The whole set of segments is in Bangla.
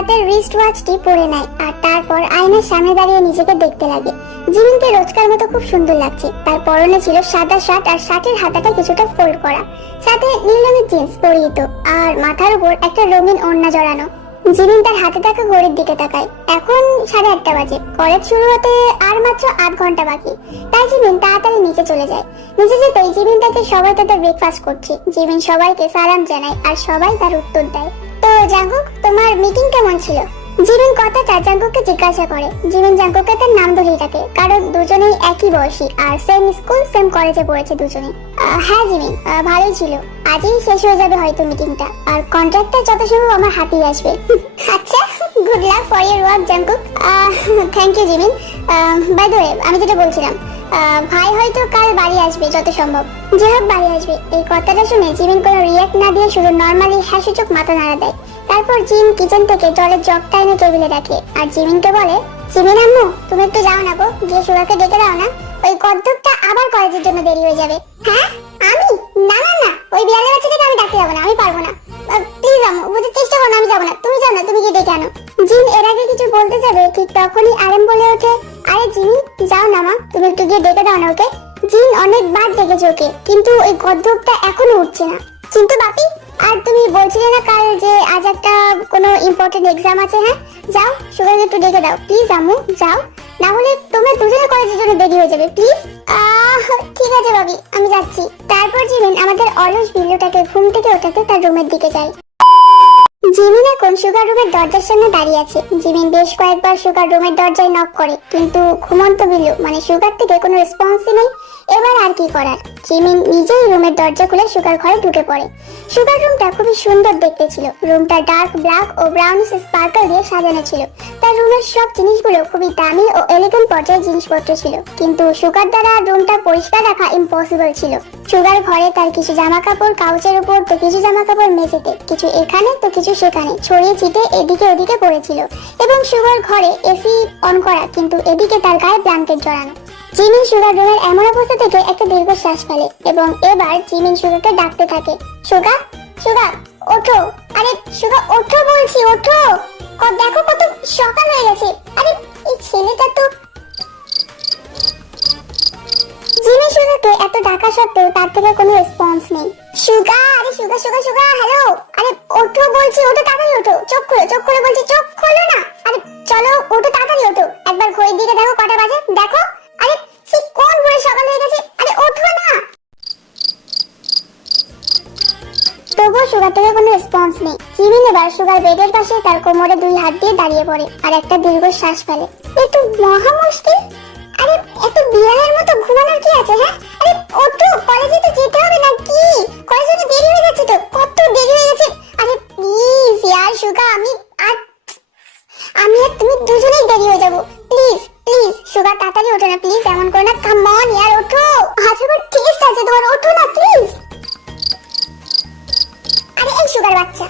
হাতের রিস্ট ওয়াচটি পরে নেয় আর তারপর আয়নার সামনে দাঁড়িয়ে নিজেকে দেখতে লাগে। জিমিনকে রোজকার মতো খুব সুন্দর লাগছে। তার পরনে ছিল সাদা শার্ট আর শার্টের হাতাটা কিছুটা ফোল্ড করা, সাথে নীল রঙের জিন্স পরিহিত আর মাথার উপর একটা রঙিন ওড়না জড়ানো। জিমিন তার হাতে থাকা ঘড়ির দিকে তাকায়। এখন 8:30 বাজে। কলেজ শুরু হতে আর মাত্র 8 ঘন্টা বাকি। তাই জিমিন তাড়াতাড়ি নিচে চলে যায়। নিচে যেতেই জিমিন তাকে সবাই তাদের ব্রেকফাস্ট করছে। জিমিন সবাইকে সালাম জানায় আর সবাই তার উত্তর দেয়। তো জাঙ্কুক, তোমার মিটিং কেমন ছিল? জিমিন কথাটা জাঙ্কুককে জিজ্ঞাসা করে। জিমিন জাঙ্কুককে তার নাম ধরেই ডাকে, কারণ দুজনেই একই বয়সী আর সেম স্কুল সেম কলেজে পড়েছে দুজনেই। হ্যাঁ জিমিন, ভালোই ছিল। আজই শেষ হয়ে যাবে হয়তো মিটিংটা, আর কন্ট্রাক্টটা যত সম্ভব আমার হাতেই আসবে। আচ্ছা, good luck for your work Jungkook. Thank you Jimin. By the way, আমি যেটা বলছিলাম, ভাই হয়তো কাল বাড়ি আসবে যত সম্ভব। যে হোক বাড়ি আসবে। এই কথাটা শুনে জিমিন কোনো রিয়াক্ট না দিয়ে শুধু নর্মালি হ্যাঁ সূচক মাথা নাড়া দেয়। তারপর জিম কিচেন থেকে জলের জগটা এনে টেবিলে রাখে আর জিমিনকে বলে, জিমিন আম্মু, তুমি একটু যাও না গো, গিয়ে সুগাকে ডেকে দাও না। ওই কদ্দুকটা আবার কলেজের জন্য দেরি হয়ে যাবে। হ্যাঁ আমি? না না না, ওই বিড়ালের বাচ্চাটাকে আমি ডাকতে যাবো না, আমি পারবো না। প্লিজ আম্মু, বুঝতে চেষ্টা করো, আমি যাবো না। তুমি যাও না, তুমি গিয়ে ডেকে আনো। জিম এর আগে কিছু বলতে যাবে, ঠিক তখনই আরেম বলে ওঠে, আরে জিমি যাও না মা, তুমি একটু গিয়ে ডেকে দাও না ওকে। জিন অনেকবার ডেকেছে ওকে, কিন্তু ওই কদ্দুকটা এখনো উঠছে না। কিন্তু বাপি, আর তুমি বলছিলে না কাল যে আজ একটা কোনো ইম্পর্টেন্ট এক্সাম আছে? হ্যাঁ যাও, সুগারকে একটু ডেকে দাও প্লিজ আম্মু, যাও, না হলে তোমরা দুজনে কলেজের জন্য দেরি হয়ে যাবে প্লিজ। ঠিক আছে ভাবি, আমি যাচ্ছি। তারপর জিমিন আমাদের অলস বিল্লুটাকে ঘুম থেকে ওঠাতে তার রুমের দিকে যায়। জিমিন এখন সুগার রুমের দরজার সামনে দাঁড়িয়ে আছে। জিমিন বেশ কয়েকবার সুগার রুমের দরজায় নক করে, কিন্তু ঘুমন্ত বিল্লু মানে সুগার থেকে কোনো রেসপন্সই নেই। এবার আর কি করার, জিমিন নিজেই রুমের দরজা খুলে সুগার ঘরে ঢুকে পড়ে। সুগার রুমটা খুবই সুন্দর দেখতে ছিল। রুমটা ডার্ক ব্ল্যাক ও ব্রাউনিশ স্পার্কল দিয়ে সাজানো ছিল। তার রুমের সব জিনিসগুলো খুবই দামি ও এলিগেন্ট পর্যায়ের জিনিসপত্র ছিল, কিন্তু সুগার দ্বারা রুমটা পরিষ্কার রাখা ইম্পসিবল ছিল। সুগার ঘরে তার কিছু জামা কাপড় কাউচের উপর, তো কিছু জামা কাপড় মেঝেতে, কিছু এখানে তো কিছু সেখানে ছড়িয়ে ছিটে এদিকে ওদিকে পড়েছিল। এবং সুগার ঘরে এসি অন করা, কিন্তু এদিকে তার গায়ে ব্ল্যাঙ্কেট জড়ানো। জিমিন সুগার রুমের এমন অবস্থা থেকে একটা দীর্ঘশ্বাস ফেলে এবং এবার জিমিন সুগারকে ডাকতে থাকে, সুগা, সুগা ওঠো, আরে সুগা ওঠো বলছি, ওঠো, দেখো কত সকাল হয়ে গেছে। আরে এই ছেলেটা তো। জিমিন সুগাকে এত ডাকা সত্ত্বেও তার থেকে কোনো রেসপন্স নেই। সুগা, আরে সুগা সুগা সুগা, হ্যালো, আরে ওঠো বলছি, ওঠো তাড়াতাড়ি ওঠো, চোখ খোলো, চোখ খোলো বলছি, চোখ খোলো না। আরে চলো ওঠো, তাড়াতাড়ি ওঠো, একবার ঘড়ির দিকে দেখো কটা বাজে, দেখো। আরে সে কোন ভোরে সকাল হয়ে গেছে, আরে ওঠো না। তবুও সুগার থেকে কোনো রেসপন্স নেই। জিমিন এবার সুগার বেডের পাশে তার কোমরে 2 হাত দিয়ে দাঁড়িয়ে পড়ে আর একটা দীর্ঘ শ্বাস ফেলে। একটু মহা মুশকিল। আরে এত বিড়ালের মতো ঘুমানোর কি আছে? হ্যাঁ আরে ওঠো, কলেজে তো যেতে হবে না কি? কলেজে তো দেরি হয়ে যাচ্ছে, তো কত দেরি হয়ে গেছে। আরে প্লিজ ইয়ার সুগা, আমি আর তুমি দুজনেই দেরি হয়ে যাবো, প্লিজ প্লিজ সুগা, তাড়াতাড়ি ওঠো না প্লিজ, এমন করো না, কাম অন ইয়ার, ওঠো, আচ্ছা টেস্ট আছে তোমার, ওঠো না প্লিজ। আরে এই সুগার বাচ্চা,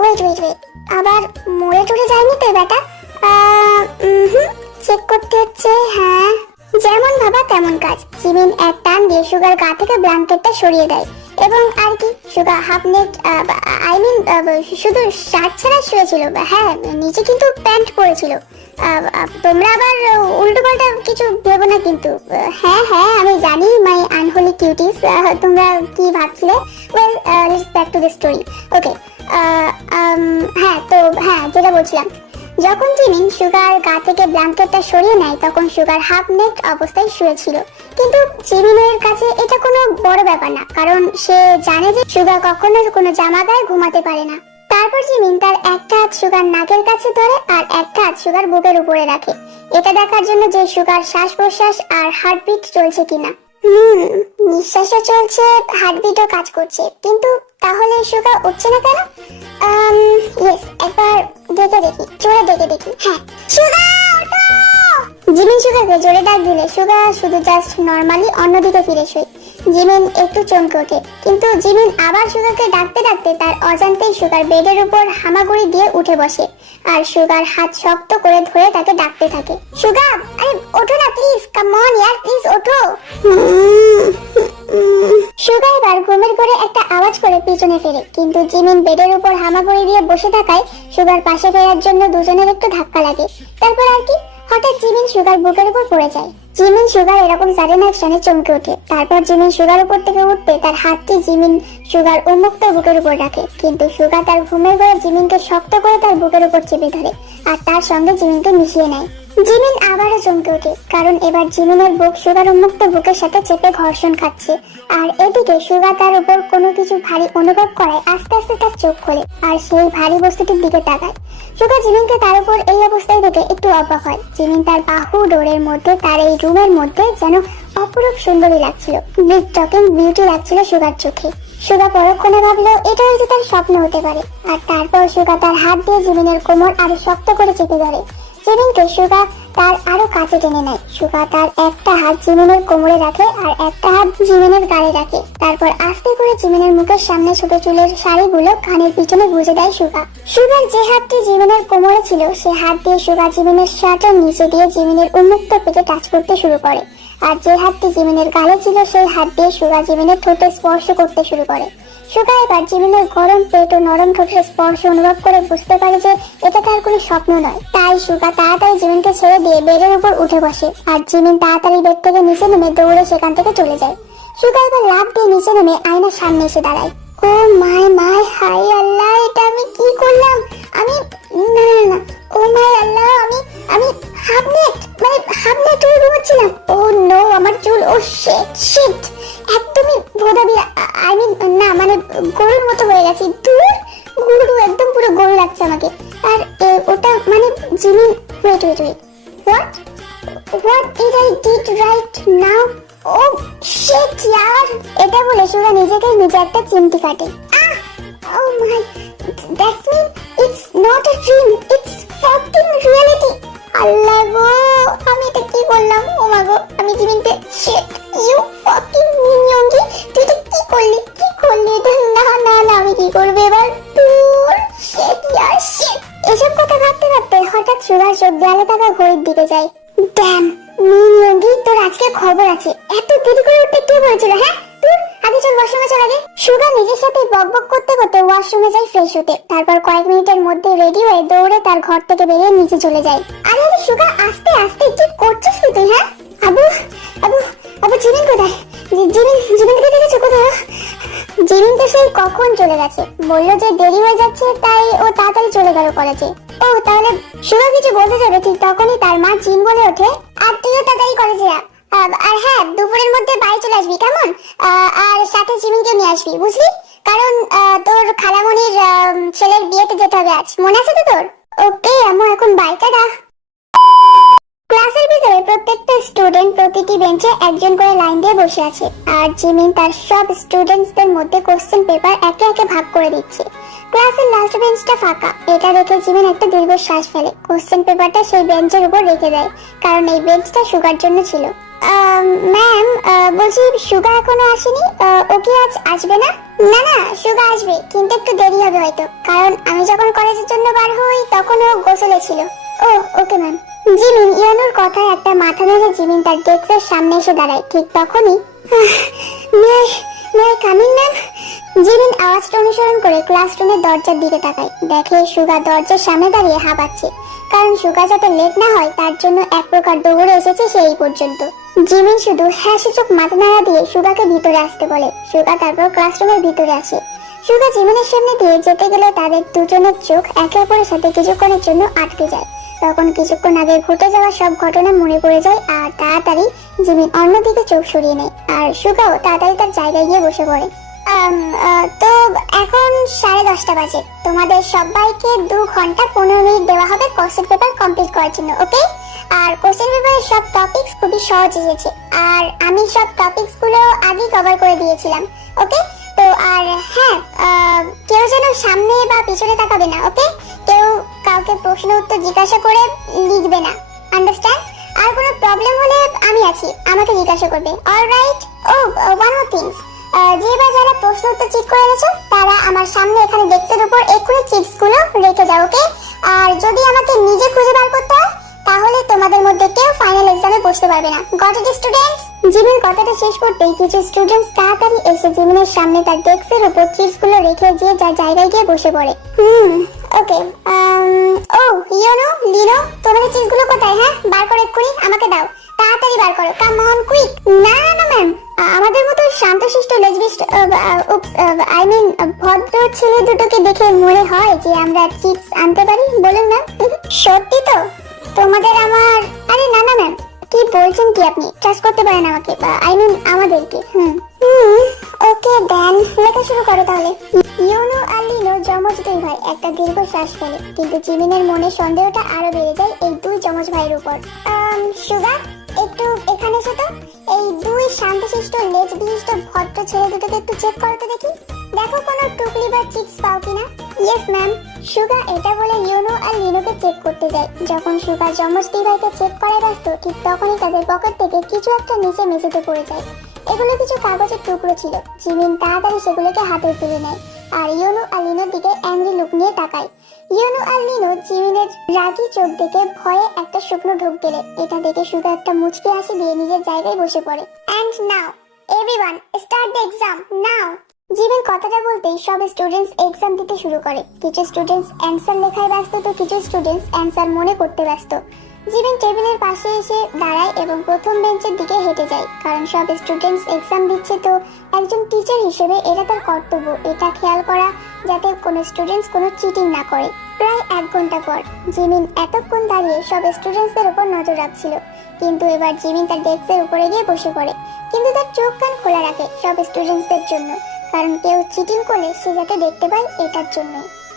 ওয়েট ওয়েট ওয়েট, আবার মরে টরে যায়নি তো বেটা? চেক করতে হচ্ছে। হ্যাঁ, যেমন ভাবা তেমন কাজ। জিমিন এক টান দিয়ে সুগার গা থেকে ব্ল্যাঙ্কেটটা সরিয়ে দেয় এবং আর কি, সুগা হাফ নেক, আই মিন শুধু শার্ট ছাড়া শুয়েছিল। হ্যাঁ, নিচে কিন্তু প্যান্ট পরেছিল। তোমরা আবার উল্টো পাল্টা কিছু ভেবো না কিন্তু। হ্যাঁ হ্যাঁ আমি জানি মাই আনহোলি কিউটিস, তোমরা কি ভাবছিলে। Well let's back to the story. Okay, হ্যাঁ তো হ্যাঁ যেটা বলছিলাম, যখন জিমিন সুগার গা থেকে ব্ল্যাঙ্কেটটা সরিয়ে নেয় তখন সুগার হাফ নেক অবস্থায় শুয়েছিল। কিন্তু জিমিনের কাছে এটা কোনো বড় ব্যাপার না, কারণ সে জানে যে সুগা কখনো কোনো জামা গায়ে ঘুমাতে পারে না। তারপর জিমিন তার একটা হাত সুগার নাকের কাছে ধরে আর একটা হাত সুগার বুকের উপরে রাখে, এটা দেখার জন্য যে সুগার শ্বাস প্রশ্বাস আর হার্টবিট চলছে কিনা। নিঃশ্বাসও চলছে, হার্টবিটও কাজ করছে, কিন্তু তাহলে সুগা উঠছে না কেন? ইয়েস, একবার দেখে দেখি, জোরে দেখে দেখি। হ্যাঁ সুগা ওঠো। জিমিন সুগাকে জোরে ডাক দিলে সুগা শুধু জাস্ট নরমালি অন্যদিকে ফিরে শোয়। জিমিন একটু চমকে ওঠে, কিন্তু জিমিন আবার সুগাকে ডাকতে ডাকতে তার অজান্তেই সুগার বেডের উপর হামাগুড়ি দিয়ে উঠে বসে আর সুগার হাত শক্ত করে ধরে তাকে ডাকতে থাকে। সুগা, আরে ওঠো না প্লিজ, কাম অন ইয়ার, প্লিজ ওঠো। সুগা এবার ঘুমের ঘরে একটা আওয়াজ করে পিছনে ফেরে, কিন্তু জিমিন বেডের উপর হামাগুড়ি দিয়ে বসে থাকায় সুগার পাশে ফেরার জন্য দুজনের একটু ধাক্কা লাগে। তারপর আর কি, হঠাৎ জিমিন সুগার বুকের উপর পড়ে যায়। জিমিন সুগার এরকম সাডেন অ্যাকশনে চমকে ওঠে। তারপর জিমিন সুগার উপর থেকে উঠতে তার হাতটি জিমিন সুগার উন্মুক্ত বুকের উপর রাখে, কিন্তু সুগা তার ঘুমের ঘরে জিমিনকে শক্ত করে তার বুকের উপর চেপে ধরে আর তার সঙ্গে জিমিনকে মিশিয়ে নেয়। জিমিন আবারও চমকে ওঠে, কারণ এবার জিমিনের বুক সুগার উন্মুক্ত বুকের সাথে চেপে ঘর্ষণ খাচ্ছে। আর এদিকে সুগা তার উপর কোনো কিছু ভারী অনুভব করায় আস্তে আস্তে তার চোখ খোলে আর সেই ভারী বস্তুটির দিকে তাকায়। সুগা জিমিনকে তার উপর এই অবস্থায় দেখে একটু অবাক হয়। জিমিন তার বাহু ডোরের মধ্যে তার এই রুমের মধ্যে যেন অপরূপ সুন্দরী লাগছিল, ব্রিথ টকিং বিউটি লাগছিল সুগার চোখে। সুগা পরক্ষণে ভাবলো এটা হয়তো তার স্বপ্ন হতে পারে। আর তারপর সুগা তার হাত দিয়ে জিমিনের কোমর আরো শক্ত করে চেপে ধরে। জিমিনকে সুগা তার আরো কাছে টেনে নেয়। সুগা তার একটা হাত জিমিনের কোমরে রাখে আর একটা হাত জিমিনের গালে রাখে। তারপর আস্তে করে জিমিনের মুখের সামনে ছোট চুলের শাড়িগুলো কানের পিছনে গুজে দেয় সুগা। সুগার যে হাতটি জিমিনের কোমরে ছিল সে হাত দিয়ে সুগা জিমিনের শার্টের নিচে দিয়ে জিমিনের উন্মুক্ত পেটে টাচ করতে শুরু করে। আর যে হাতটি জিমিনের গালে ছিল সেই হাত দিয়ে সুগা জিমিনের ঠোঁটে স্পর্শ করতে শুরু করে। সুগা এবার জিমিনের গরম পেট ও নরম ঠোঁটের স্পর্শ অনুভব করে বুঝতে পারে যে এটা তার কোনো স্বপ্ন নয়। তাই সুগা তাড়াতাড়ি জিমিনকে ছেড়ে দিয়ে বেডের উপর উঠে বসে আর জিমিন তাড়াতাড়ি বেড থেকে নিচে নেমে দৌড়ে সেখান থেকে চলে যায়। সুগা এবার লাফ দিয়ে নিচে নেমে আয়নার সামনে এসে দাঁড়ায়। ও মাই মাই, হাই আল্লাহ, এটা আমি কি করলাম? আমি না না না, ও মাই আল্লাহ, আমি হাফ নেট ঘুমাচ্ছিলাম। ও নো, আমার চুল, ও শিট শিট, একদমই ভোদাবি, আই মিন না, মানে গরুর মতো হয়ে গেছি। দূর, গরু, একদম পুরো গরু লাগছে আমাকে। আর ওটা মানে Jimin, wait wait wait, what did I did right now? Oh shit ইয়ার, এটা বলে সুগা নিজেকেই নিজে একটা চিমটি কাটে। Oh my, that's mean it's not a dream, it's fucking reality. আল্লাহ গো, আমি এটা কি করলাম? ও মা গো, আমি জিমিনকে, শিট ইউ ফাকিং মিনিয়ঙ্গি, তুই এটা কি করলি? এটা না না না, আমি কি করবো এবার? দূর, শিট ইয়ার শিট। এসব কথা ভাবতে ভাবতে হঠাৎ সুগার চোখ দেয়ালে থাকা ঘড়ির দিকে যায়। ড্যাম, মিনিয়ঙ্গি, তোর আজকে খবর আছে। এত দেরি করে উঠতে কে বলেছিল? হ্যাঁ, তুই আগে চল ওয়াশরুমে চল আগে। সুগা নিজের সাথে বকবক করতে করতে ওয়াশরুমে যায় ফ্রেশ হতে। তারপর কয়েক মিনিটের মধ্যে রেডি হয়ে দৌড়ে তার ঘর থেকে বেরিয়ে নিচে চলে যায়। আরে আরে সুগা, আস্তে আস্তে, কি করছিস তুই? হ্যাঁ আবু আবু আবু, জিমিন কোথায়? জিমিনকে দেখেছো কোথায়? জিমিন তো সেই কখন চলে গেছে, বললো যে দেরি হয়ে যাচ্ছে তাই ও তাড়াতাড়ি চলে গেল কলেজে। ও তাহলে সুগা কিছু বলতে যাবে ঠিক তখনই তার মা জিন বলে ওঠে, আর তুইও তাড়াতাড়ি কলেজে যা। আর হ্যাঁ, দুপুরের মধ্যে বাড়ি চলে আসবি কেমন? আর সাথে জিমিনকে নিয়ে আসবি, বুঝলি? কারণ তোর খালামণির ছেলের বিয়েতে যেতে হবে আজ, মনে আছে তো তোর? ওকে আম্মু, এখন বাড়িটা ডাক। ক্লাসের ভিতরে প্রত্যেকটা স্টুডেন্ট প্রতিটি বেঞ্চে একজন করে লাইন দিয়ে বসে আছে আর জিমিন তার সব স্টুডেন্টসদের মধ্যে কোশ্চেন পেপার একে একে ভাগ করে দিচ্ছে। ক্লাসের লাস্ট বেঞ্চটা ফাঁকা। এটা দেখে জিমিন একটা দীর্ঘশ্বাস ফেলে। কোশ্চেন পেপারটা সেই বেঞ্চের উপর রেখে দেয়, কারণ এই বেঞ্চটা সুগার জন্য ছিল। ম্যাম, বলছি সুগা এখনো আসেনি, ও কি আজ আসবে না? না না, সুগা আসবে, কিন্তু একটু দেরি হবে হয়তো, কারণ আমি যখন কলেজের জন্য বার হই তখন ও গোসলে ছিল। ও ওকে ম্যাম। জিমিন ইয়ানুর কথায় একটা মাথা নেড়ে জিমিন তার ডেস্কের সামনে এসে দাঁড়ায়। ঠিক তখনই মে কামিং ম্যাম। জিমিন আওয়াজটা অনুসরণ করে ক্লাসরুমের দরজার দিকে তাকায়। দেখে সুগা দরজার সামনে দাঁড়িয়ে হাঁপাচ্ছে, কারণ সুগা যাতে লেট না হয় তার জন্য এক প্রকার দৌড়ে এসেছে সেই পর্যন্ত। জিমিন শুধু হ্যাঁ সূচক মাথা নাড়া দিয়ে সুগাকে ভিতরে আসতে বলে। সুগা তারপর ক্লাসরুমের ভিতরে আসে। সুগা জিমিনের সামনে দিয়ে যেতে গেলে তাদের দুজনের চোখ একে অপরের সাথে কিছুক্ষণের জন্য আটকে যায়। তখন কিছুক্ষণ আগে ঘটে যাওয়া সব ঘটনা মনে পড়ে যায় আর তাড়াতাড়ি জিমিন অন্যদিকে চোখ সরিয়ে নেয় আর সুগাও তাড়াতাড়ি তার জায়গায় গিয়ে বসে পড়ে। তো এখন 10:30 বাজে। তোমাদের সবাইকে 2 ঘন্টা 15 মিনিট দেওয়া হবে কোশ্চেন পেপার কমপ্লিট করার জন্য, ওকে? আর কোশ্চেন পেপারের সব টপিকস খুবই সহজ এসেছে আর আমি সব টপিকস গুলো আগেই কভার করে দিয়েছিলাম, ওকে? তো আর হ্যাঁ, কেউ যেন সামনে বা পিছনে তাকাবে না, ওকে? কেউ কাউকে প্রশ্ন উত্তর জিজ্ঞাসা করে লিখবে না, আন্ডারস্ট্যান্ড? আর কোনো প্রবলেম হলে আমি আছি, আমাকে জিজ্ঞাসা করবে। অলরাইট। ও ওয়ান মোর থিংস, যে বা যারা প্রশ্ন উত্তর চিট করে এনেছো তারা আমার সামনে এখানে ডেস্কের উপর এক্ষুনি চিটস গুলো রেখে যাও, ওকে? আর যদি আমাকে নিজে খুঁজে বার করতে হয় তাহলে তোমাদের মধ্যে কেউ ফাইনাল এক্সামে বসতে পারবে না। Got it students? জিমিন কথাটা শেষ করতেই কিছু স্টুডেন্টস তাড়াতাড়ি এসে জিমিনের সামনে তার ডেস্কের উপর চিটস গুলো রেখে দিয়ে যার জায়গায় গিয়ে বসে পড়ে। ওকে। ও ইয়োনো, লিনো, তোমাদের চিটস গুলো কোথায়? হ্যাঁ, বার করো এক্ষুনি, আমাকে দাও, তাড়াতাড়ি বার করো, কাম অন কুইক। না না না ম্যাম, আমাদের মতো শান্তশিষ্ট লেজবিস্ট আই মিন ভদ্র ছেলে দুটোকে দেখে মনে হয় যে আমরা চিটস আনতে পারি, বলুন না। সত্যি তো? তোমাদের আমার, আরে না না ম্যাম, কি বলছেন কি আপনি? ট্রাস্ট করতে পারেন আমাকে, আই মিন আমাদেরকে। ওকে দেন, লেখা শুরু করো তাহলে। ইয়োনো আর লিনো যমজ দুই ভাই একটা দীর্ঘ শ্বাস ফেলে, কিন্তু জিমিনের মনে সন্দেহটা আরো বেড়ে যায় এই দুই যমজ ভাইয়ের উপর। সুগা, একটু এখানে এসো তো। এই দুই শান্তশিষ্ট লেজ বিশিষ্ট ভদ্র ছেলে দুটোকে একটু চেক করো তো দেখি, দেখো কোনো টুকলি বা চিপস পাও কিনা। Yes ma'am. সুগা এটা বলে ইয়োনো আর লিনোকে চেক করতে যায়। যখন সুগা যমজ দুই ভাইকে চেক করায় ব্যস্ত, ঠিক তখনই তাদের পকেট থেকে কিছু একটা নিচে মেঝেতে পড়ে যায়। এগুলো কিছু কাগজের টুকরো ছিল। জিমিন তাড়াতাড়ি সেগুলোকে হাতে তুলে নেয় আর ইয়োনো আর লিনোর দিকে অ্যাংরি লুক নিয়ে তাকায়। ইয়োনো আর লিনো জিমিনের রাগী চোখ দেখে ভয়ে একটা শুকনো ঢোক গেলে। এটা দেখে সুগা একটা মুচকি হাসি দিয়ে নিজের জায়গায় বসে পড়ে। And now everyone start the exam now. Jimin কথাটা বলতেই সব স্টুডেন্টস এক্সাম দিতে শুরু করে। কিছু স্টুডেন্টস অ্যান্সার লেখায় ব্যস্ত, তো কিছু স্টুডেন্টস অ্যান্সার মনে করতে ব্যস্ত। জিমিন টেবিলের পাশে এসে দাঁড়ায় এবং প্রথম বেঞ্চের দিকে হেঁটে যায়, কারণ সব স্টুডেন্টস এক্সাম দিচ্ছে, তো একজন টিচার হিসেবে এটা তার কর্তব্য এটা খেয়াল করা যাতে কোনো স্টুডেন্টস কোনো চিটিং না করে। প্রায় 1 ঘন্টা পর জিমিন এতক্ষণ দাঁড়িয়ে সব স্টুডেন্টসদের উপর নজর রাখছিল, কিন্তু এবার জিমিন তার ডেস্কের উপরে গিয়ে বসে পড়ে। কিন্তু তার চোখ কান খোলা রাখে সব স্টুডেন্টসদের জন্য, কারণ কেউ চিটিং করলে সে যাতে দেখতে পায় এটার জন্য।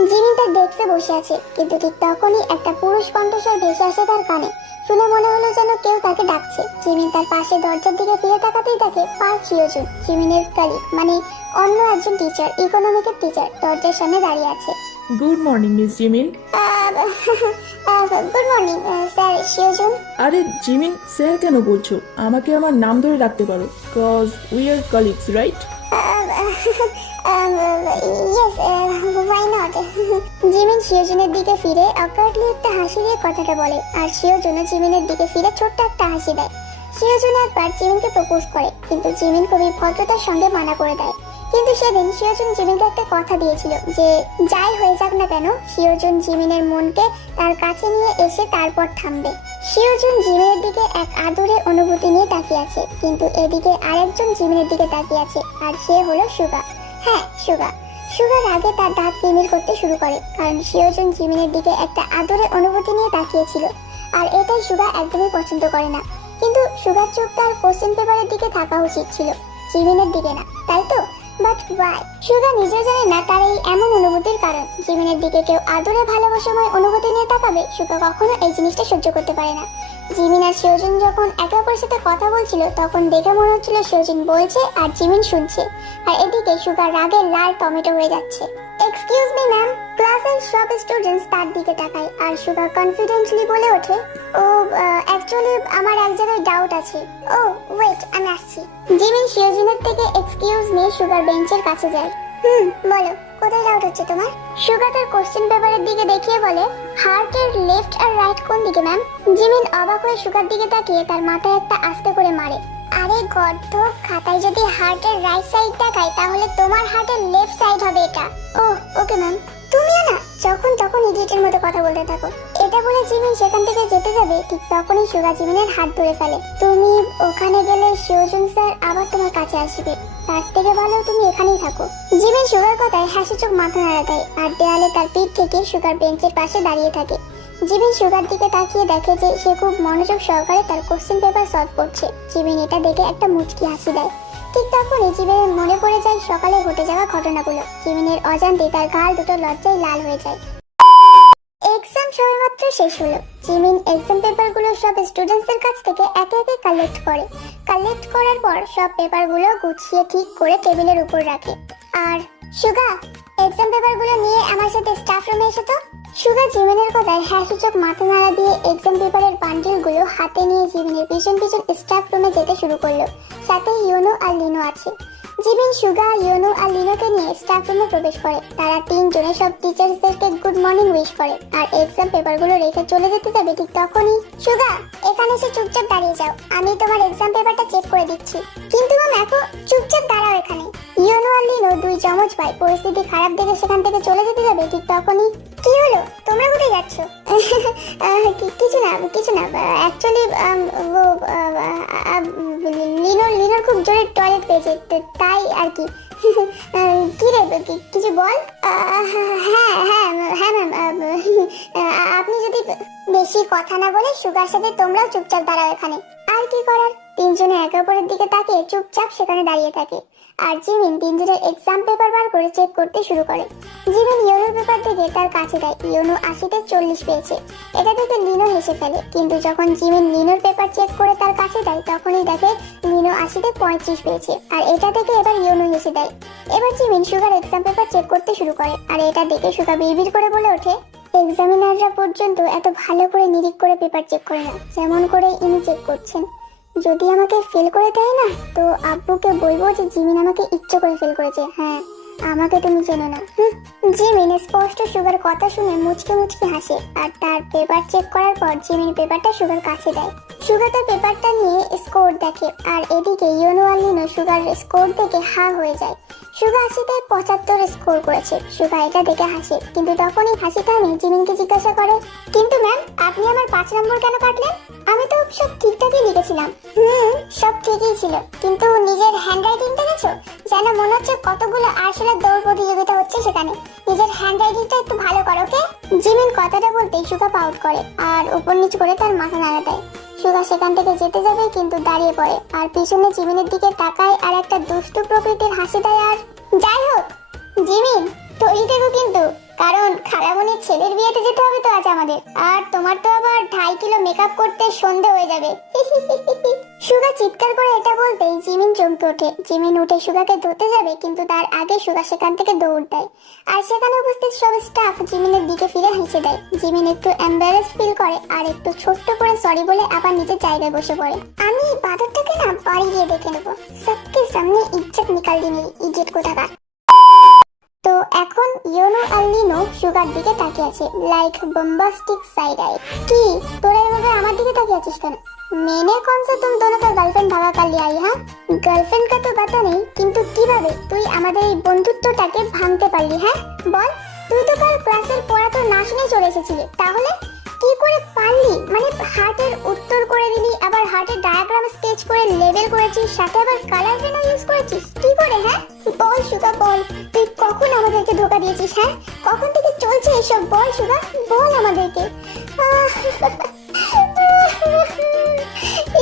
জিমিন তার ডেস্কে বসে আছে, কিন্তু ঠিক তখনই একটা পুরুষ কণ্ঠস্বর ভেসে আসে তার কানে। শুনে মনে হলো যেন কেউ তাকে ডাকছে। জিমিন তার পাশে দরজার দিকে ফিরে তাকাতেই দেখে পার্ক হিয়োজুন, জিমিনের কলিগ, মানে অন্য একজন টিচার, ইকোনমিকের টিচার, দরজার সামনে দাঁড়িয়ে আছে। Good morning miss Jimin. Good morning sir Hyojun. আরে জিমিন স্যার কেন বলছো? আমাকে আমার নাম ধরে রাখতে পারো, cause we are colleagues, right? Yes, why not? Jimin শিওজুনের দিকে ফিরে অকার্ডলি একটা হাসি দিয়ে কথাটা বলে, আর শিওজুন জিমিনের দিকে ফিরে ছোট্ট একটা হাসি দেয়। শিওজুন একবার জিমিনকে প্রপোজ করে, কিন্তু জিমিন খুবই ভদ্রতার সঙ্গে মানা করে দেয়। কিন্তু সেদিন শিওজুন জিমিনকে একটা কথা দিয়েছিল যে যাই হয়ে যাক না কেন শিওজুন জিমিনের মনকে তার কাছে নিয়ে এসে তারপর থামবে। শিওজুন জিমিনের দিকে এক আদরের অনুভূতি নিয়ে তাকিয়ে আছে, কিন্তু এদিকে আরেকজন জিমিনের দিকে তাকিয়ে আছে, আর সে হলো সুগা। হ্যাঁ, সুগা। সুগার আগে তার দাঁত কিরমির করতে শুরু করে, কারণ শিওজুন জিমিনের দিকে একটা আদরের অনুভূতি নিয়ে তাকিয়েছিল, আর এটাই সুগা একদমই পছন্দ করে না। কিন্তু সুগার চোখ তার কোশ্চেন পেপারের দিকে থাকা উচিত ছিল, জিমিনের দিকে না, তাই তো? But why? সুগা নিজেও জানে না তার এই এমন অনুভূতির কারণ। জিমিনের দিকে কেউ আদরে ভালোবাসাময় অনুভূতি নিয়ে তাকাবে, সুগা কখনো এই জিনিসটা সহ্য করতে পারে না। জিমিন আর শিওজুন যখন একে অপরের সাথে কথা বলছিল, তখন দেখে মনে হচ্ছিল শিওজুন বলছে আর জিমিন শুনছে, আর এদিকে সুগা রাগে লাল টমেটো হয়ে যাচ্ছে। Excuse me ma'am. ক্লাসের সব স্টুডেন্টস তার দিকে তাকায়, আর সুগা কনফিডেন্টলি বলে ওঠে, ও অ্যাকচুয়ালি আমার এক জায়গায় ডাউট আছে। ও ওয়েট, আমি আসছি। জিমিন শিওজুনের থেকে এক্সকিউজ নিয়ে সুগার বেঞ্চের কাছে যায়। বলো, কোথায় ডাউট হচ্ছে তোমার? সুগা তার কোশ্চেন পেপারের দিকে দেখিয়ে বলে, হার্টের লেফট আর রাইট কোন দিকে ম্যাম? জিমিন অবাক হয়ে সুগার দিকে তাকিয়ে তার মাথায় একটা আস্তে করে মারে। আরে গর্ধ, খাতায় যদি হার্টের রাইট সাইড দেখায় তাহলে তোমার হার্টের লেফট সাইড হবে এটা। ও ওকে ম্যাম। তুমিও না যখন তখন ইডিয়েটের মতো কথা বলতে থাকো। এটা বলে জিমিন সেখান থেকে যেতে যাবে, ঠিক তখনই সুগা জিমিনের হাত ধরে ফেলে। তুমি ওখানে গেলে শিওজুন স্যার আবার তোমার কাছে আসবে, তার থেকে ভালো তুমি এখানেই থাকো। জিমিন সুগার কথায় হাসি চোখ মাথা নাড়া দেয়, আর দেয়ালে তার পিঠ থেকে সুগার বেঞ্চের পাশে দাঁড়িয়ে থাকে। জিমিন সুগার দিকে তাকিয়ে দেখে যে সে খুব মনোযোগ সহকারে তার কোশ্চেন পেপার সলভ করছে। জিমিন এটা দেখে একটা মুচকি হাসি দেয়। ঠিক তখনই জিমিনের মনে পড়ে যায় সকালে ঘটে যাওয়া ঘটনাগুলো। জিমিনের অজান্তে তার গাল দুটো লজ্জায় লাল হয়ে যায়। এক্সাম সবেমাত্র শেষ হলো। জিমিন এক্সাম পেপারগুলো সব স্টুডেন্টসদের কাছ থেকে একে একে কালেক্ট করে। কালেক্ট করার পর সব পেপারগুলো গুছিয়ে ঠিক করে টেবিলের উপর রাখে। আর সুগা, এক্সাম পেপারগুলো নিয়ে আমার সাথে স্টাফ রুমে এসো তো। সুগা জিমিনের কথায় হ্যাঁ সূচক মাথা নাড়া দিয়ে এক্সাম পেপারের বান্ডিলগুলো হাতে নিয়ে জিমিনের পিছন পিছন স্টাফ রুমে যেতে শুরু করলো। সাথে ইয়োনো আর লিনো আছে। জিমিন, সুগা, ইয়োনো আর লিনোকে নিয়ে স্টাফ রুমে প্রবেশ করে। তারা তিনজনে সব টিচার্সদেরকে গুড মর্নিং উইশ করে আর এক্সাম পেপারগুলো রেখে চলে যেতে যাবে ঠিক তখনই, সুগা এখানে এসে চুপচাপ দাঁড়িয়ে যাও, আমি তোমার এক্সাম পেপারটা চেক করে দিচ্ছি। কিন্তু ম্যাম এখন চুপচাপ দাঁড়াও এখানে। ইয়োনো আর লিনো দুই জমজ ভাই পরিস্থিতি খারাপ দেখে সেখান থেকে চলে যেতে যাবে ঠিক তখনই, কি হলো তোমরা কোথায় যাচ্ছ? কিছু না অ্যাকচুয়ালি লিনোর খুব জোরে টয়লেট পেয়েছে তাই আর কি। কি রে কিছু বল। হ্যাঁ ম্যাম, আপনি যদি বেশি কথা না বলে সুগার সাথে তোমরাও চুপচাপ দাঁড়াও এখানে। আর কি করার, তিনজনে একে অপরের দিকে তাকিয়ে চুপচাপ সেখানে দাঁড়িয়ে থাকে। আর জিমিন তিনজনের এক্সাম পেপার বার করে চেক করতে শুরু করে। জিমিন ইয়োনোর পেপার থেকে তার কাছে দেয়। ইয়োনো 80-তে 40 পেয়েছে। এটা দেখে লিনো হেসে ফেলে, কিন্তু যখন জিমিন লিনোর পেপার চেক করে তার কাছে দেয় তখনই দেখে লিনো 80-তে 35 পেয়েছে। আর এটা দেখে এবার ইয়োনো হেসে দেয়। এবার জিমিন সুগার এক্সাম পেপার চেক করতে শুরু করে। আর এটা দেখে সুগা বিড়বিড় করে বলে ওঠে, এক্সামিনাররা পর্যন্ত এত ভালো করে নিরীক্ষা করে পেপার চেক করে না যেমন করে ইনি চেক করছেন। যদি আমাকে ফেল করে দেয় না তো আব্বুকে বলবো যে জিমিন আমাকে ইচ্ছে করে ফেল করেছে। হ্যাঁ, আমাকে তুমি চেনো না। জিমিন স্পষ্ট সুগার কথা শুনে মুচকে মুচকে হাসে। আর তার পেপার চেক করার পর জিমিন পেপারটা সুগার কাছে দেয়। সুগা তার পেপারটা নিয়ে স্কোর দেখে। আর এদিকে ইয়োনো আর লিনো সুগার স্কোর দেখে হা হয়ে যায়। সুগা 80-তে 75 স্কোর করেছে। সুগা এটা দেখে হাসে, কিন্তু তখনই হাসি থামে জিমিনকে জিজ্ঞাসা করে, কিন্তু ম্যাম আপনি আমার 5 নম্বর কেন কাটলেন? আমি তো সব ঠিকঠাকই লিখেছিলাম। সব ঠিকই ছিল, কিন্তু নিজের হ্যান্ডরাইটিংটা দেখছো, যেন মনে হচ্ছে কতগুলো আরশোলার দৌড় প্রতিযোগিতা হচ্ছে সেখানে। নিজের হ্যান্ডরাইটিংটা একটু ভালো করো, ওকে? জিমিন কথাটা বলতেই সুগা পাউট করে আর উপর নিচ করে তার মাথা নাড়া দেয়। সুগা সেখান থেকে যেতে যাবে কিন্তু দাঁড়িয়ে পড়ে আর পিছনে জিমিনের দিকে তাকায় আর একটা দুষ্টু প্রকৃতির হাসি দেয়। আর যাই হোক জিমিন, তৈরি থেকো কিন্তু, কারণ খালামণির ছেলের বিয়েতে যেতে হবে তো আজ আমাদের। আর তোমার তো আবার 2.5 কিলো মেকআপ করতে সন্ধে হয়ে যাবে। সুগা চিৎকার করে এটা বলতেই জিমিন চমকে ওঠে। জিমিন উঠে সুগাকে ধরতে যাবে, কিন্তু তার আগে সুগা সেখান থেকে দৌড় দেয়। আর সেখানে উপস্থিত সব স্টাফ জিমিনের দিকে ফিরে হেসে দেয়। জিমিন একটু এম্বারেস ফিল করে আর একটু ছোট্ট করে সরি বলে আবার নিজের জায়গায় বসে পড়ে। আমি বাদরটাকে না বাড়ি গিয়ে দেখে নেবো, সবকে সামনে ইজ্জত নিকাল দিনি, ইজ্জত কোথাকার। তো এখন ইয়োনো আর লিনো সুগার দিকে তাকিয়ে আছে লাইক বম্বাস্টিক সাইড আই। কি তোরা এভাবে আমার দিকে তাকিয়ে আছিস কেন? मैंने कौन सा तुम दोनों का गर्लफ्रेंड भागा कर लिया है? हाँ, गर्लफ्रेंड का तो पता नहीं, কিন্তু কিভাবে তুই আমাদের এই বন্ধুত্বটাকে ভাঙতে পারলি? হ্যাঁ বল, তুই তো কাল ক্লাসের পড়া তো না শুনে চলে এসেছিলি, তাহলে কি করে পারলি? মানে হার্টের উত্তর করে দিলি, আবার হার্টের ডায়াগ্রাম স্কেচ করে লেবেল করেছিস, সাথে আবার কালার পেনও ইউজ করেছিস, কি করে? হ্যাঁ বল সুগা বল, তুই কখন আমাদেরকে ধোকা দিয়েছিস? হ্যাঁ কখন থেকে চলছে এসব? বল সুগা, বল আমাদেরকে।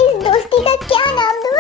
इस दोस्ती का क्या नाम दूं?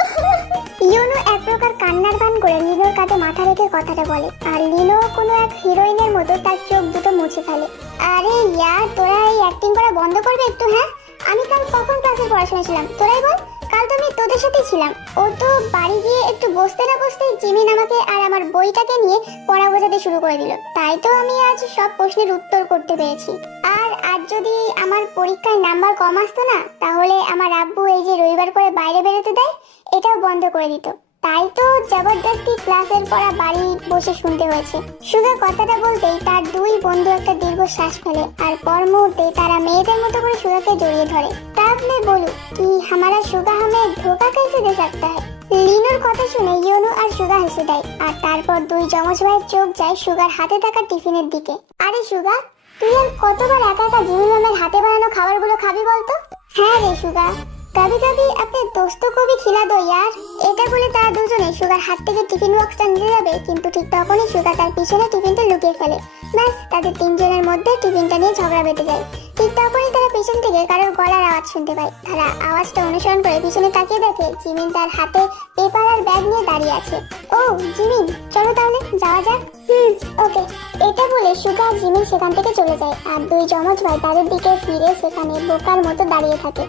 ইয়োনো এক প্রকার কান্নার গান করে লিনোর কাঁধে মাথা রেখে কথাটা বলে। আর লিনো কোনো এক হিরোইনের মতো তার চোখ দুটো মুছে ফেলে। আরে ইয়ার, তোরা এই অ্যাক্টিং করা বন্ধ করবে একটু? হ্যাঁ, আমি কাল কখন ক্লাসে পড়াশোনা ছিলাম তোরাই বল? কাল তো আমি তোদের সাথেই ছিলাম। ও তো বাড়ি গিয়ে একটু বসতে না বসতেই জিমিন আমাকে আর আমার বইটাকে নিয়ে পড়া বোঝাতে শুরু করে দিল। তাই তো আমি আজ সব প্রশ্নের উত্তর করতে পেরেছি। আর আজ যদি আমার পরীক্ষায় নাম্বার কম আসতো না, তাহলে আমার আব্বু এই যে রবিবার করে বাইরে বেরোতে দেয় এটাও বন্ধ করে দিত। তাই তো জবরদস্তি ক্লাসের পড়া বাড়ি বসে শুনতে হয়েছে। সুগা কথাটা বলতেই তার দুই বন্ধু একটা দীর্ঘ শ্বাস ফেলে আর পর মুহূর্তে তারা মেয়েদের মতো করে সুগাকে জড়িয়ে ধরে। तब मैं बोलूं कि हमारा सुगा हमें धोखा कैसे दे सकता है? লিনোর কথা শুনে ইয়োনো আর সুগা হেসে দেয়। আর তারপর দুই জমজ ভাইয়ের চোখ যায় সুগার হাতে থাকা টিফিনের দিকে। আরে সুগা, তুই আর কতবার একা একা জিমি ম্যামের হাতে বানানো খাবারগুলো খাবি বলতো? হ্যাঁ রে সুগা, कभी कभी अपने दोस्तों को भी खिला दो यार। এটা বলে তারা দুজনে সুগার হাত থেকে টিফিন বক্সটা নিতে যাবে, কিন্তু ঠিক তখনই সুগা তার পিছনে টিফিনটা লুকিয়ে ফেলে। ব্যাস, তাদের তিনজনের মধ্যে টিফিনটা নিয়ে ঝগড়া বেঁধে যায়। ঠিক তখনই তারা পিছন থেকে কারোর গলার আওয়াজ শুনতে পায়। তারা আওয়াজটা অনুসরণ করে পিছনে তাকিয়ে দেখে জিমিন তার হাতে পেপার আর ব্যাগ নিয়ে দাঁড়িয়ে আছে। ও জিমিন, চলো তাহলে যাওয়া যাক। ওকে। এটা বলে সুগা আর জিমিন সেখান থেকে চলে যায়। আর দুই জমজ ভাই তাদের দিকে ফিরে সেখানে বোকার মতো দাঁড়িয়ে থাকে।